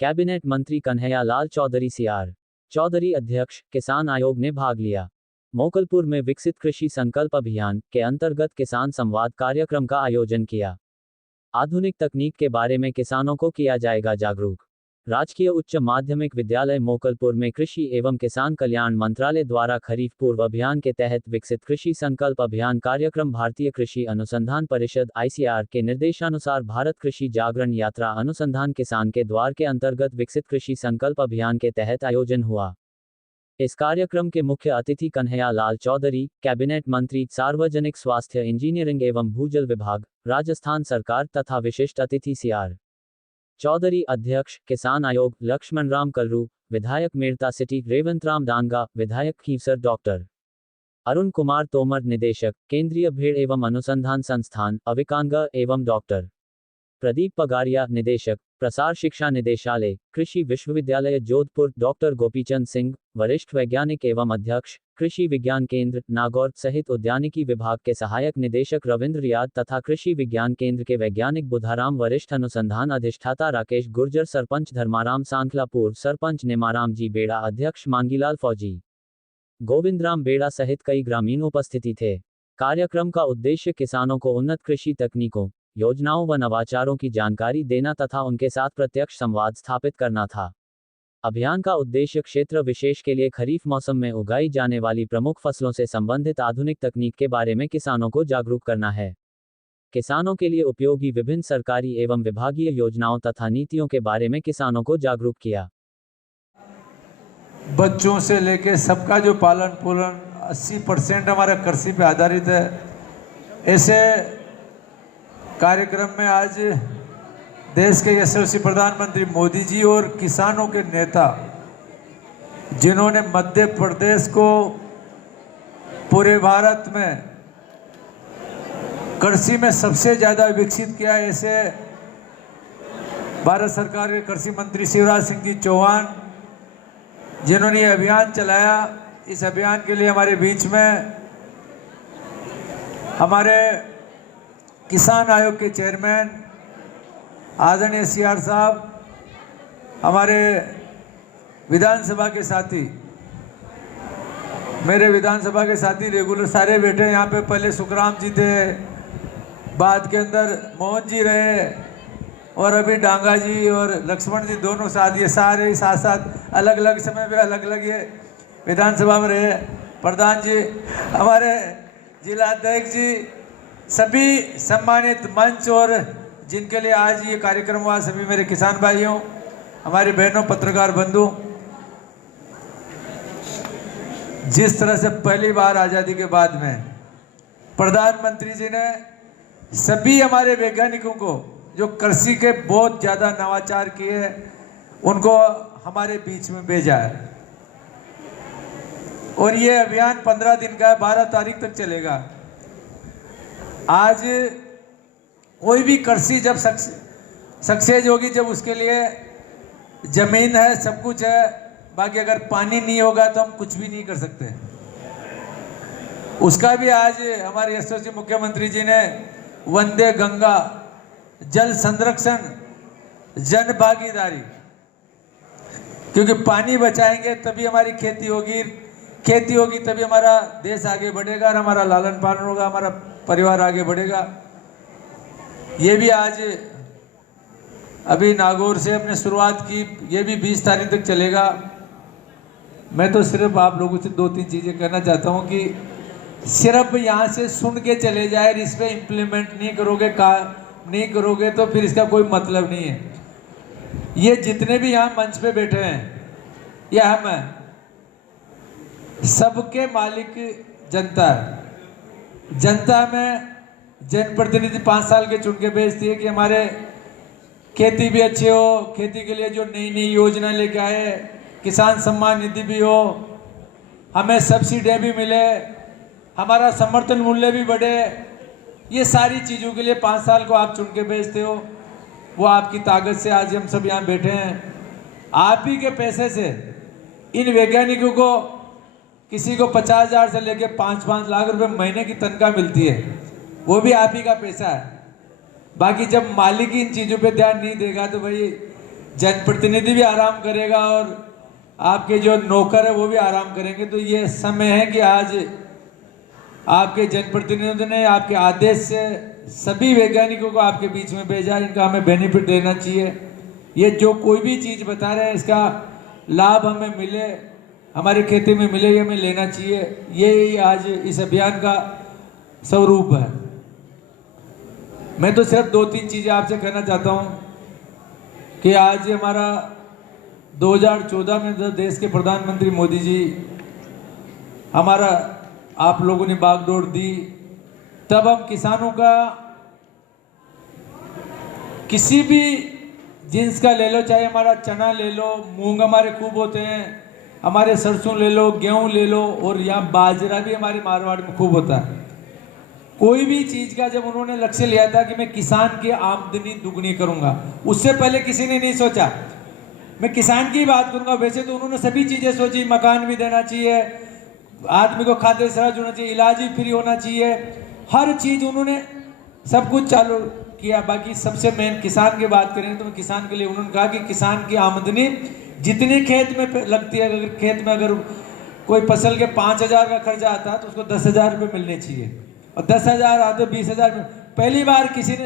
Cabinet मंत्री Kanhaiya Lal Chaudhary CR Chaudhary अध्यक्ष किसान आयोग ने भाग लिया। मोकलपुर में विकसित कृषि संकल्प अभियान के अंतर्गत किसान संवाद कार्यक्रम का आयोजन किया। आधुनिक तकनीक के बारे में किसानों को किया जाएगा जागरूक। राजकीय उच्च माध्यमिक विद्यालय मोकलपुर में कृषि एवं किसान कल्याण मंत्रालय द्वारा खरीफ पूर्व अभियान के तहत विकसित कृषि संकल्प अभियान कार्यक्रम भारतीय कृषि अनुसंधान परिषद (ICAR) के निर्देशानुसार भारत कृषि जागरण यात्रा अनुसंधान किसान के द्वार के अंतर्गत विकसित कृषि संकल्प अभियान के तहत आयोजन हुआ। इस कार्यक्रम के मुख्य अतिथि कन्हैया लाल चौधरी, कैबिनेट मंत्री, सार्वजनिक स्वास्थ्य, इंजीनियरिंग एवं भूजल विभाग, राजस्थान सरकार तथा विशिष्ट अतिथि सीआर चौधरी अध्यक्ष किसान आयोग, लक्ष्मण राम कल्रू, विधायक मेड़ता सिटी, रेवंत राम दानगा, विधायक खीवसर, डॉक्टर अरुण कुमार तोमर, निदेशक, केंद्रीय भेड़ एवं अनुसंधान संस्थान, अविकांगा एवं डॉक्टर प्रदीप पगारिया, निदेशक, प्रसार शिक्षा निदेशालय, कृषि विश्वविद्यालय जोधपुर, डॉक्टर गोपीचंद सिंह, वरिष्ठ वैज्ञानिक एवं अध्यक्ष, कृषि विज्ञान केंद्र, नागौर सहित उद्यानिकी विभाग के सहायक निदेशक रविंद्र रियाद तथा कृषि विज्ञान केंद्र के वैज्ञानिक बुधाराम, वरिष्ठ अनुसंधान अधिष्ठाता राकेश गुर्जर, सरपंच धर्माराम सांखला, पूर्व सरपंच नेमाराम जी बेड़ा, अध्यक्ष मांगीलाल फौजी, गोविंदराम बेड़ा सहित कई ग्रामीण उपस्थिति थे। कार्यक्रम का उद्देश्य किसानों को उन्नत कृषि तकनीकों, योजनाओं व नवाचारों की जानकारी देना तथा उनके साथ प्रत्यक्ष संवाद स्थापित करना था। अभियान का उद्देश्य क्षेत्र विशेष के लिए खरीफ मौसम में उगाई जाने वाली प्रमुख फसलों से संबंधित आधुनिक तकनीक के बारे में किसानों को जागरूक करना है। किसानों के लिए उपयोगी विभिन्न सरकारी एवं विभागीय योजनाओं तथा नीतियों के बारे में किसानों को जागरूक किया। बच्चों से लेके सबका जो पालन पोषण 80% हमारा कृषि पे आधारित है। ऐसे कार्यक्रम में आज देश के यशस्वी प्रधानमंत्री मोदी जी और किसानों के नेता, जिन्होंने मध्य प्रदेश को पूरे भारत में कृषि में सबसे ज़्यादा विकसित किया, ऐसे भारत सरकार के कृषि मंत्री शिवराज सिंह जी चौहान, जिन्होंने ये अभियान चलाया। इस अभियान के लिए हमारे बीच में हमारे किसान आयोग के चेयरमैन आदरणीय सीआर साहब, हमारे विधानसभा के साथी, मेरे विधानसभा के साथी रेगुलर सारे बैठे यहाँ पे। पहले सुखराम जी थे, बाद के अंदर मोहन जी रहे और अभी डांगा जी और लक्ष्मण जी दोनों साथ, ये सारे साथ साथ अलग अलग समय पे अलग अलग ये विधानसभा में रहे। प्रधान जी, हमारे जिला अध्यक्ष जी, सभी सम्मानित मंच और जिनके लिए आज ये कार्यक्रम हुआ, सभी मेरे किसान भाइयों, हमारी बहनों, पत्रकार बंधु, जिस तरह से पहली बार आज़ादी के बाद में प्रधानमंत्री जी ने सभी हमारे वैज्ञानिकों को जो कृषि के बहुत ज़्यादा नवाचार किए, उनको हमारे बीच में भेजा है। और ये अभियान 15 दिन का है, 12 तारीख तक चलेगा। आज कोई भी कृषि जब सक्सेस होगी, जब उसके लिए जमीन है, सब कुछ है, बाकी अगर पानी नहीं होगा तो हम कुछ भी नहीं कर सकते। उसका भी आज हमारे यशस्वी मुख्यमंत्री जी ने वंदे गंगा, जल संरक्षण, जन भागीदारी, क्योंकि पानी बचाएंगे तभी हमारी खेती होगी, खेती होगी तभी हमारा देश आगे बढ़ेगा और हमारा लालन पालन होगा, हमारा परिवार आगे बढ़ेगा। ये भी आज अभी नागौर से हमने शुरुआत की, ये भी 20 तारीख तक चलेगा। मैं तो सिर्फ आप लोगों से 2-3 चीज़ें कहना चाहता हूँ कि सिर्फ यहाँ से सुन के चले जाए, इस पर इम्प्लीमेंट नहीं करोगे तो फिर इसका कोई मतलब नहीं है। ये जितने भी यहाँ मंच पे बैठे हैं, ये हम हैं, सबके मालिक जनता है। जनता में जनप्रतिनिधि 5 साल के चुन के भेजती है कि हमारे खेती भी अच्छी हो, खेती के लिए जो नई नई योजना लेके आए, किसान सम्मान निधि भी हो, हमें सब्सिडी भी मिले, हमारा समर्थन मूल्य भी बढ़े। ये सारी चीज़ों के लिए 5 साल को आप चुन के भेजते हो। वो आपकी ताकत से आज हम सब यहाँ बैठे हैं। आप ही के पैसे से इन वैज्ञानिकों को, किसी को 50,000 से लेके 5-5 लाख रुपए महीने की तनख्वाह मिलती है, वो भी आप ही का पैसा है। बाकी जब मालिक इन चीज़ों पे ध्यान नहीं देगा तो भाई जनप्रतिनिधि भी आराम करेगा और आपके जो नौकर है वो भी आराम करेंगे। तो ये समय है कि आज आपके जनप्रतिनिधियों ने आपके आदेश से सभी वैज्ञानिकों को आपके बीच में भेजा, इनका हमें बेनिफिट देना चाहिए। ये जो कोई भी चीज़ बता रहे हैं इसका लाभ हमें मिले, हमारी खेती में मिले, ये हमें लेना चाहिए। ये आज इस अभियान का स्वरूप है। मैं तो सिर्फ 2-3 चीज़ें आपसे कहना चाहता हूँ कि आज हमारा 2014 में जब देश के प्रधानमंत्री मोदी जी हमारा आप लोगों ने बागडोर दी, तब हम किसानों का किसी भी जिन्स का ले लो, चाहे हमारा चना ले लो, मूंग हमारे खूब होते हैं, हमारे सरसों ले लो, गेहूं ले लो, और यहाँ बाजरा भी हमारे मारवाड़ में खूब होता है। कोई भी चीज का जब उन्होंने लक्ष्य लिया था कि मैं किसान की आमदनी दुगनी करूंगा, उससे पहले किसी ने नहीं सोचा मैं किसान की बात करूंगा। वैसे तो उन्होंने सभी चीजें सोची, मकान भी देना चाहिए, आदमी को खाद्य सहज होना चाहिए, इलाज भी फ्री होना चाहिए, हर चीज उन्होंने सब कुछ चालू किया। बाकी सबसे मेन किसान की बात करें तो किसान के लिए उन्होंने कहा कि किसान की आमदनी जितनी खेत में लगती है, अगर खेत में अगर कोई फसल के 5,000 का खर्चा आता है तो उसको 10,000 रुपये मिलने चाहिए, और 10,000 आते 20,000। पहली बार किसी ने